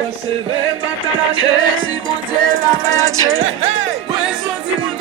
Você vem pra lâcher, si mon Dieu va faire. Moi, je suis mon